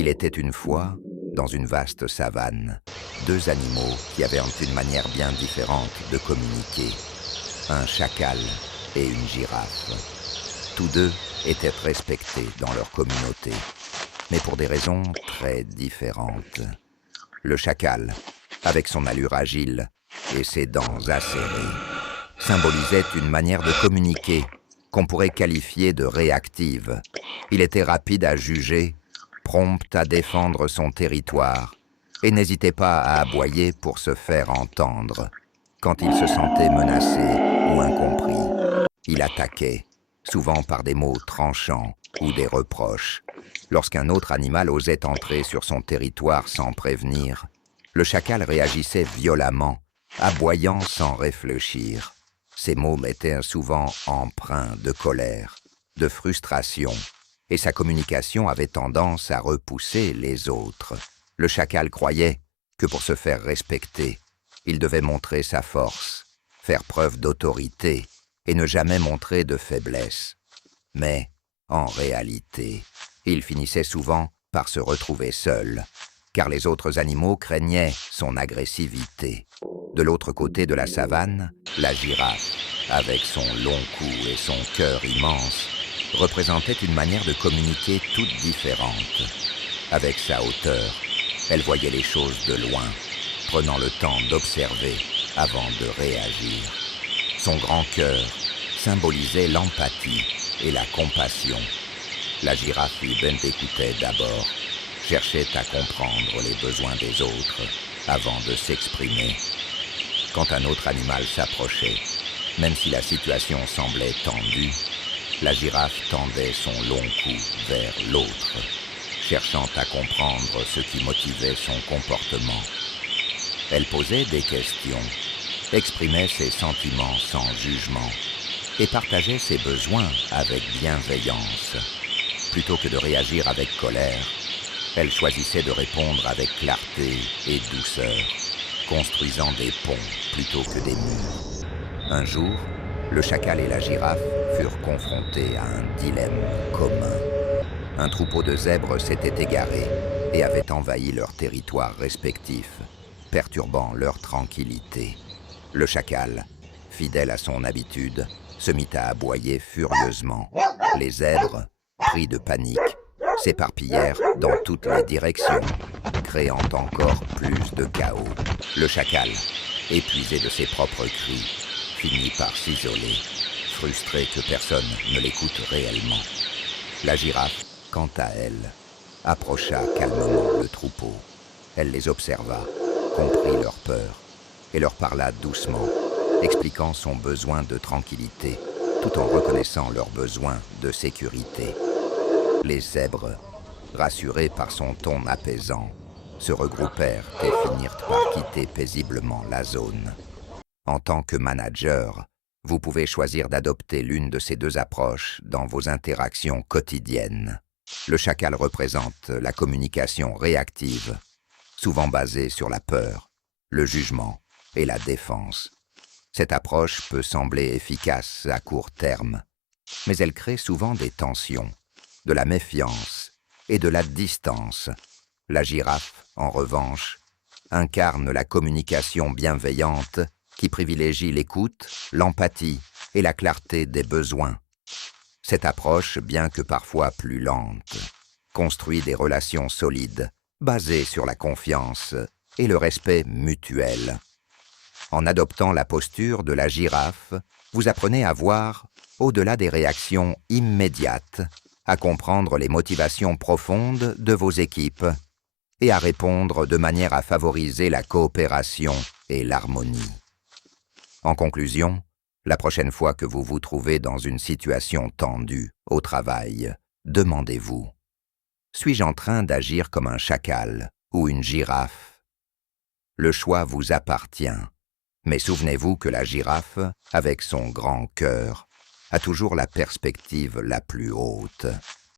Il était une fois, dans une vaste savane, deux animaux qui avaient une manière bien différente de communiquer. Un chacal et une girafe. Tous deux étaient respectés dans leur communauté, mais pour des raisons très différentes. Le chacal, avec son allure agile et ses dents acérées, symbolisait une manière de communiquer qu'on pourrait qualifier de réactive. Il était rapide à juger, prompt à défendre son territoire, et n'hésitait pas à aboyer pour se faire entendre. Quand il se sentait menacé ou incompris, il attaquait, souvent par des mots tranchants ou des reproches. Lorsqu'un autre animal osait entrer sur son territoire sans prévenir, le chacal réagissait violemment, aboyant sans réfléchir. Ses mots étaient souvent empreints de colère, de frustration, et sa communication avait tendance à repousser les autres. Le chacal croyait que pour se faire respecter, il devait montrer sa force, faire preuve d'autorité et ne jamais montrer de faiblesse. Mais, en réalité, il finissait souvent par se retrouver seul, car les autres animaux craignaient son agressivité. De l'autre côté de la savane, la girafe, avec son long cou et son cœur immense, représentait une manière de communiquer toute différente. Avec sa hauteur, elle voyait les choses de loin, prenant le temps d'observer avant de réagir. Son grand cœur symbolisait l'empathie et la compassion. La girafe lui écoutait d'abord, cherchait à comprendre les besoins des autres avant de s'exprimer. Quand un autre animal s'approchait, même si la situation semblait tendue, la girafe tendait son long cou vers l'autre, cherchant à comprendre ce qui motivait son comportement. Elle posait des questions, exprimait ses sentiments sans jugement et partageait ses besoins avec bienveillance. Plutôt que de réagir avec colère, elle choisissait de répondre avec clarté et douceur, construisant des ponts plutôt que des murs. Un jour, le chacal et la girafe furent confrontés à un dilemme commun. Un troupeau de zèbres s'était égaré et avait envahi leurs territoires respectifs, perturbant leur tranquillité. Le chacal, fidèle à son habitude, se mit à aboyer furieusement. Les zèbres, pris de panique, s'éparpillèrent dans toutes les directions, créant encore plus de chaos. Le chacal, épuisé de ses propres cris, finit par s'isoler, frustré que personne ne l'écoute réellement. La girafe, quant à elle, approcha calmement le troupeau. Elle les observa, comprit leur peur et leur parla doucement, expliquant son besoin de tranquillité, tout en reconnaissant leur besoin de sécurité. Les zèbres, rassurés par son ton apaisant, se regroupèrent et finirent par quitter paisiblement la zone. En tant que manager, vous pouvez choisir d'adopter l'une de ces deux approches dans vos interactions quotidiennes. Le chacal représente la communication réactive, souvent basée sur la peur, le jugement et la défense. Cette approche peut sembler efficace à court terme, mais elle crée souvent des tensions, de la méfiance et de la distance. La girafe, en revanche, incarne la communication bienveillante qui privilégie l'écoute, l'empathie et la clarté des besoins. Cette approche, bien que parfois plus lente, construit des relations solides, basées sur la confiance et le respect mutuel. En adoptant la posture de la girafe, vous apprenez à voir, au-delà des réactions immédiates, à comprendre les motivations profondes de vos équipes et à répondre de manière à favoriser la coopération et l'harmonie. En conclusion, la prochaine fois que vous vous trouvez dans une situation tendue au travail, demandez-vous: suis-je en train d'agir comme un chacal ou une girafe? Le choix vous appartient, mais souvenez-vous que la girafe, avec son grand cœur, a toujours la perspective la plus haute.